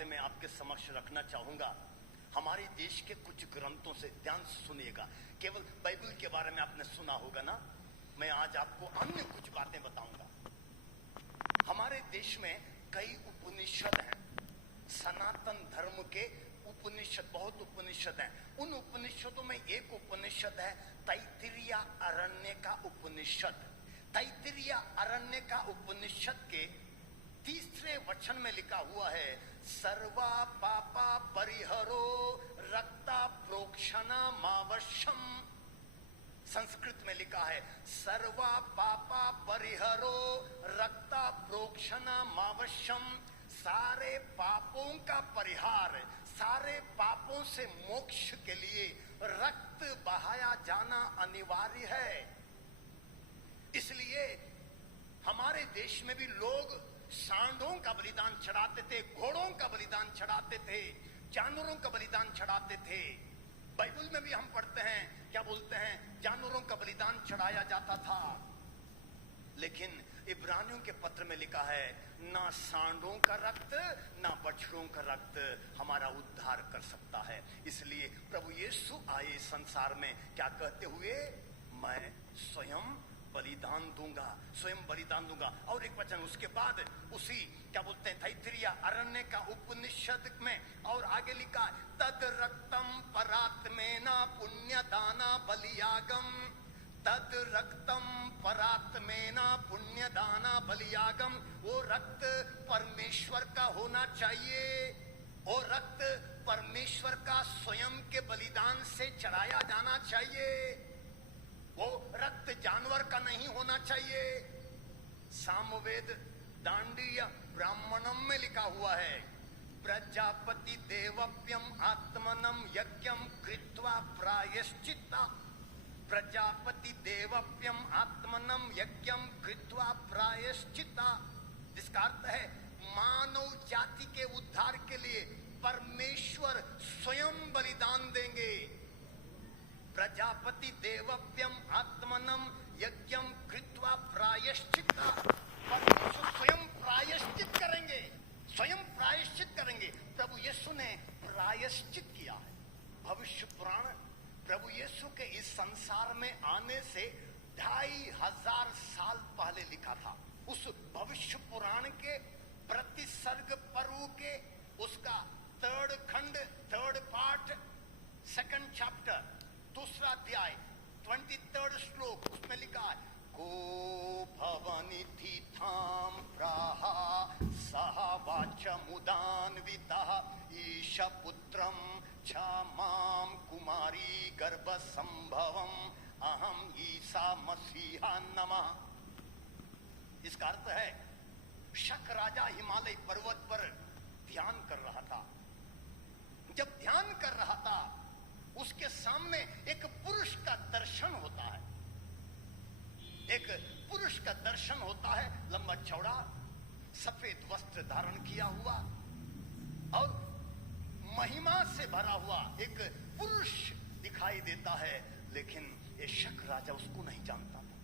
बातें मैं आपके समक्ष रखना चाहूंगा हमारे देश के कुछ ग्रंथों से। ध्यान से सुनिएगा, केवल बाइबल के बारे में आपने सुना होगा ना, मैं आज आपको अन्य कुछ बातें बताऊंगा। हमारे देश में कई उपनिषद हैं, सनातन धर्म के उपनिषद, बहुत उपनिषद हैं। उन उपनिषदों में एक उपनिषद है तैत्तिरीय अरण्य का उपनिषद। तैत्तिरीय अरण्य का उपनिषद के तीसरे वचन में लिखा हुआ है, सर्वा पापा परिहरो रक्ता प्रोक्षणा मावश्यम। संस्कृत में लिखा है, सर्वा पापा परिहरो रक्ता प्रोक्षणा मावश्यम। सारे पापों का परिहार, सारे पापों से मोक्ष के लिए रक्त बहाया जाना अनिवार्य है। इसलिए हमारे देश में भी लोग सांडों का बलिदान चढ़ाते थे, घोड़ों का बलिदान चढ़ाते थे, जानवरों का बलिदान चढ़ाते थे। बाइबल में भी हम पढ़ते हैं, क्या बोलते हैं, जानवरों का बलिदान चढ़ाया जाता था। लेकिन इब्रानियों के पत्र में लिखा है, ना सांडों का रक्त ना बछड़ों का रक्त हमारा उद्धार कर सकता है। इसलिए प्रभु यीशु आए संसार में क्या कहते हुए, मैं स्वयं बलिदान दूंगा, स्वयं बलिदान दूंगा। और एक वचन उसके बाद उसी क्या बोलते हैं तैत्तिरीय अरण्य का उपनिषद में और आगे लिखा, तद रक्तम परात्मेना पुण्यदाना बलियागम। तद रक्तम परात्मेना पुण्यदाना बलियागम। वो रक्त परमेश्वर का होना चाहिए, वो रक्त परमेश्वर का स्वयं के बलिदान से चढ़ाया जाना चाहिए, वो रक्त जानवर का नहीं होना चाहिए। सामवेद दांडीय ब्राह्मणम में लिखा हुआ है, प्रजापति देवप्यम आत्मनम यज्ञम कृत्वा प्रायश्चित्ता। प्रजापति देवप्यम आत्मनम यज्ञम कृत्वा प्रायश्चित्ता, जिसका अर्थ है मानव जाति के उद्धार के लिए परमेश्वर स्वयं बलिदान देंगे। प्रजापति देवप्यम आत्मनम यज्ञम कृत्वा प्रायश्चित्ता, परमेश्वर स्वयं प्रायश्चित करेंगे, स्वयं प्रायश्चित करेंगे। प्रभु यीशु ने प्रायश्चित किया है। भविष्य पुराण प्रभु यीशु के इस संसार में आने से 2500 साल पहले लिखा था। उस भविष्य पुराण के प्रतिसर्ग पर्व के उसका 3rd खंड, 3rd पार्ट, 2nd चैप्टर, दूसरा अध्याय, 23rd श्लोक, उसमें लिखा है, को भवनिधि थाम प्राहा सह वाचमुदान्विता ईश पुत्रम क्षमाम कुमारी गर्भ संभवम अहम ईसा मसीहा नमः। इसका अर्थ है, शक राजा हिमालय पर्वत पर ध्यान कर रहा था। जब ध्यान कर रहा था, उसके सामने एक पुरुष का दर्शन होता है। एक पुरुष का दर्शन होता है, लंबा चौड़ा, सफेद वस्त्र धारण किया हुआ और महिमा से भरा हुआ एक पुरुष दिखाई देता है। लेकिन ये शक राजा उसको नहीं जानता था।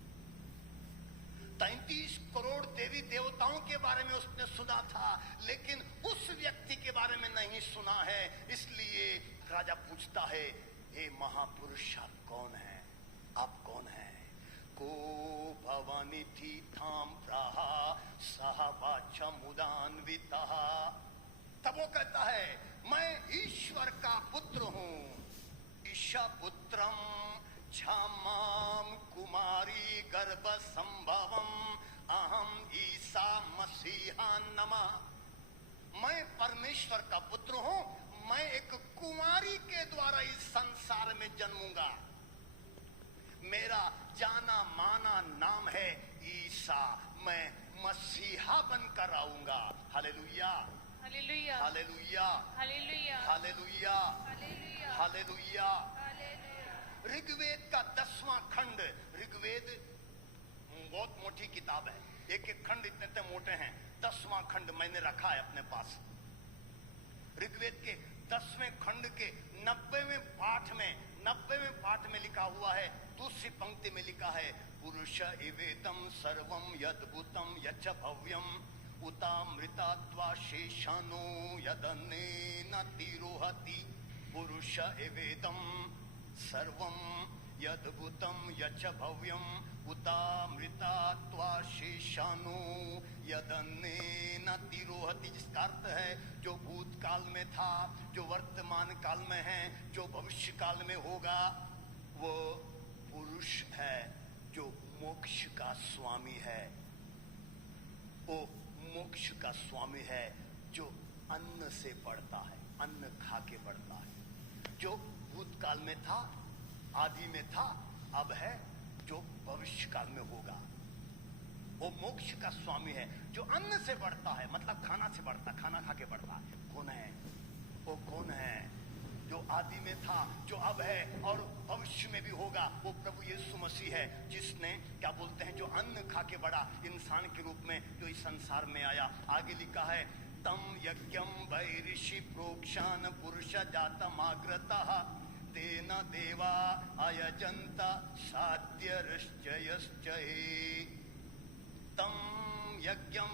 33 करोड़ देवी देवताओं के बारे में उसने सुना था, लेकिन उस व्यक्ति के बारे में नहीं सुना है। इसलिए राजा पूछता है, हे महापुरुष, आप कौन है, आप कौन है? को भवनिधि थाम प्राहा सह वाचमुदान्विता। तब वो कहता है, मैं ईश्वर का पुत्र हूं, ईशा पुत्रम क्षमाम कुमारी गर्भ संभवम अहम ईसा मसीहा नमः। मैं परमेश्वर का पुत्र हूं, मैं एक कुमारी के द्वारा इस संसार में जन्मूंगा। मेरा जाना माना नाम है ईसा, मैं मसीहा बनकर आऊंगा। Hallelujah, hallelujah, hallelujah, hallelujah, hallelujah, hallelujah, hallelujah. Hallelujah. Rigveda का 10वां खंड, ऋग्वेद बहुत मोटी किताब है, एक एक खंड इतने मोटे हैं। 10वां खंड मैंने रखा है अपने पास। ऋग्वेद के 10वें खंड के 90वें पाठ में लिखा हुआ है, दूसरी पंक्ति में लिखा है, पुरुष इवेदम सर्वम यद्भुतम यच्च भव्यम। उतामृतात्वा शेषानो यदन्नेन तिरोहति पुरुष एवेदं सर्वं यद्भुतं यच भव्यं उतामृतात्वा शेषानो यदन्नेन तिरोहति, जिसका अर्थ है जो भूतकाल में था, जो वर्तमान काल में है, जो भविष्य काल में होगा, वो पुरुष है जो मोक्ष का स्वामी है। वो मोक्ष का स्वामी है जो अन्न से बढ़ता है, अन्न खा के बढ़ता है। जो भूतकाल में था, आदि में था, अब है, जो भविष्य काल में होगा। वो मोक्ष का स्वामी है जो अन्न से बढ़ता है, मतलब खाना से बढ़ता, खाना खा के बढ़ता है। कौन है वो? कौन है जो आदि में था, जो अब है और भविष्य में भी होगा? वो प्रभु यीशु मसीह है, जिसने क्या बोलते हैं, जो अन्न खा के बढ़ा इंसान के रूप में, जो इस संसार में आया। आगे लिखा है, तम यज्ञम वैऋषि प्रोक्षान पुरुष जातमाग्रतः तेन देवा अयजंत साध्यश्चये। तम यज्ञम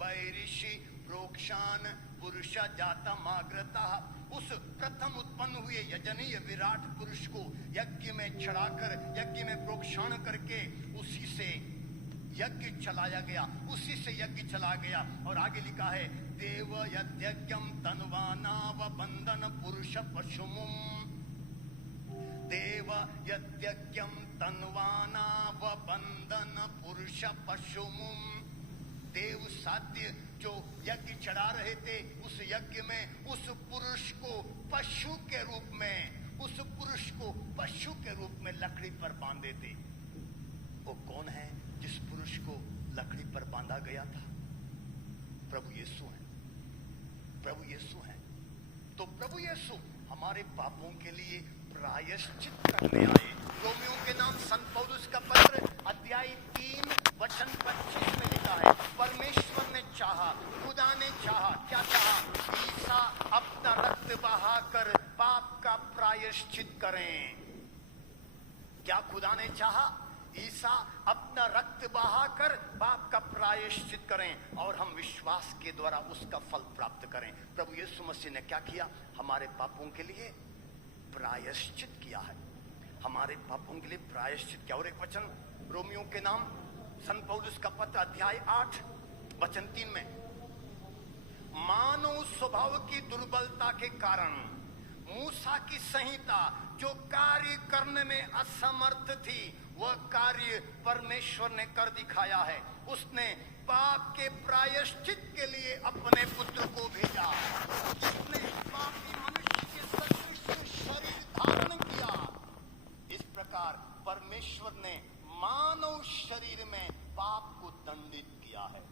वैऋषि प्रोक्षान पुरुष जातमाग्रतः, उस प्रथम उत्पन्न हुए यजनीय विराट पुरुष को यज्ञ में चढ़ाकर, यज्ञ में प्रोक्षाण करके उसी से यज्ञ चलाया गया, उसी से यज्ञ चला गया। और आगे लिखा है, देव यज्ञम तन्वानाव बंधन पुरुष पशुमुम, देव यज्ञम तन्वानाव बंधन पुरुष पशुमुम। देव साध्य जो यज्ञ चढ़ा रहे थे, उस यज्ञ में उस पुरुष को पशु के रूप में, उस पुरुष को पशु के रूप में लकड़ी पर बांधे थे। वो कौन है जिस पुरुष को लकड़ी पर बांधा गया था? प्रभु यीशु है, प्रभु यीशु है। तो प्रभु यीशु हमारे पापों के लिए प्रायश्चित करने आए। रोमियों के नाम संत पौलुस का पत्र अध्याय 3 वचन 25 में लिखा है, परमेश्वर ने चाहा, खुदा ने चाहा, क्या चाहा? ईसा अपना रक्त बहाकर पाप का प्रायश्चित करें। क्या खुदा ने चाहा? ईसा अपना रक्त बहाकर पाप का प्रायश्चित करें और हम विश्वास के द्वारा उसका फल प्राप्त करें। प्रभु यीशु मसीह ने क्या किया? हमारे पापों के लिए प्रायश्चित किया है, हमारे पापों के लिए प्रायश्चित किया। और एक वचन रोमियों के नाम संत पौलुस का पत्र अध्याय 8 वचन 3 में, मानव स्वभाव की दुर्बलता के कारण मूसा की संहिता जो कार्य करने में असमर्थ थी, वह कार्य परमेश्वर ने कर दिखाया है। उसने पाप के प्रायश्चित के लिए अपने पुत्र को भेजा, जिसने पापी मनुष्य के सदृश शरीर धारण किया। इस प्रकार परमेश्वर ने मानव शरीर में पाप को दंडित किया है।